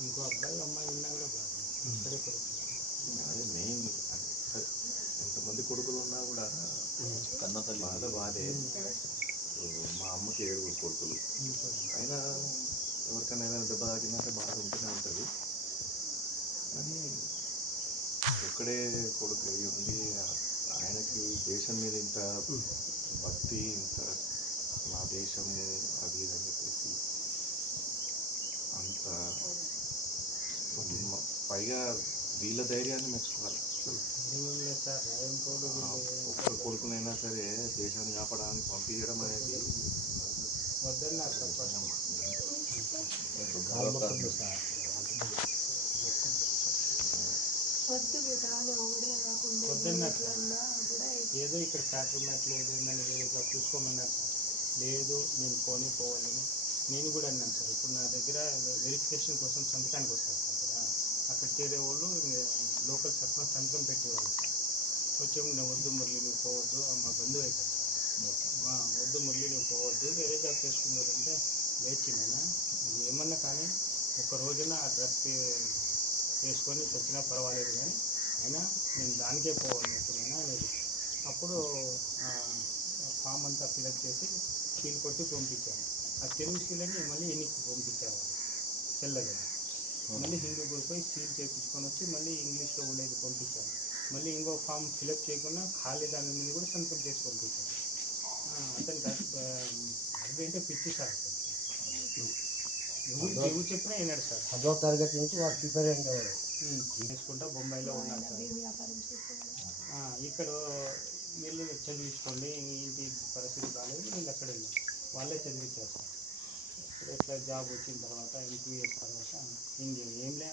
ఇంకో అబ్బాయి అమ్మాయి ఉన్నా కూడా బాధ. ఇక్కడే కొడుకు అదే మెయిన్ సరే ఎంతమంది కొడుకులు ఉన్నా కూడా కన్న తల్లి. బాధ బాధే. మా అమ్మకి ఏడుగురు కొడుకులు. అయినా ఎవరికైనా ఏదైనా దెబ్బ తాకిందంటే బాధ ఉంటూనే ఉంటుంది. కానీ ఒక్కడే కొడుకు అయ్యి ఉండి ఆయనకి దేశం మీద ఇంత భక్తి ఇంత నా దేశము అది ఇది అని చెప్పేసి అంత పైగా వీళ్ళ ధైర్యాన్ని మెచ్చుకోవాలి. అసలు ఒక్క కొడుకునైనా సరే దేశాన్ని కాపాడడానికి పంపించడం అనేది వద్దు ఏదో ఇక్కడ ఫ్యాక్టరీ మ్యాట్లు ఏదైందని వేరే చూసుకోమన్నారు సార్ లేదు నేను పోనీ పోవాలని. నేను కూడా అన్నాను సార్ ఇప్పుడు నా దగ్గర వెరిఫికేషన్ కోసం సంతకానికి వస్తాను సార్. అక్కడ చేరే వాళ్ళు లోకల్ సర్పంచ్ సంతకం పెట్టేవాళ్ళు సార్. నేను వద్దు మురళి నువ్వు పోవద్దు మా బంధువు అవుతాడు సార్. వద్దు మురళి నువ్వు పోవద్దు వేరే జాబ్ చేసుకున్నారంటే లేచిండేనా ఇది ఏమన్నా కానీ ఒక రోజున ఆ డ్రెస్ వేసుకొని వచ్చినా పర్వాలేదు కానీ అయినా నేను దానికే పోవాలనుకున్నాను అనేది. అప్పుడు ఫామ్ అంతా ఫిలప్ చేసి సీల్ కొట్టి పంపించాను ఆ తెలుగు సీలని మళ్ళీ ఎన్నికి పంపించాను చెల్లలేదు మళ్ళీ హిందూ పోయి సీల్ చేయించుకొని వచ్చి మళ్ళీ ఇంగ్లీష్లో ఉండేది పంపించాను మళ్ళీ ఇంకో ఫామ్ ఫిలప్ చేయకుండా ఖాళీ దాని మీద కూడా సంతకం చేసి పంపించాను ఆ, అతనికి అది అంటే పిచ్చి సార్. ఎవరు ఎవరు చెప్పినా విన్నాడు సార్. పదో తరగతి నుంచి వాడు ప్రిపేర్ అయ్యేవాడు ఉమ్, చేసుకుంటా బొంబాయిలో ఉన్నాడు సార్. ఇక్కడ వీళ్ళు చదివించుకోండి ఇంటి పరిస్థితి బాగాలేదు వీళ్ళు అక్కడ వాళ్ళే చదివించారు సార్. జాబ్ వచ్చిన తర్వాత ఇంటూ తర్వాత ఇంకేం ఏం లే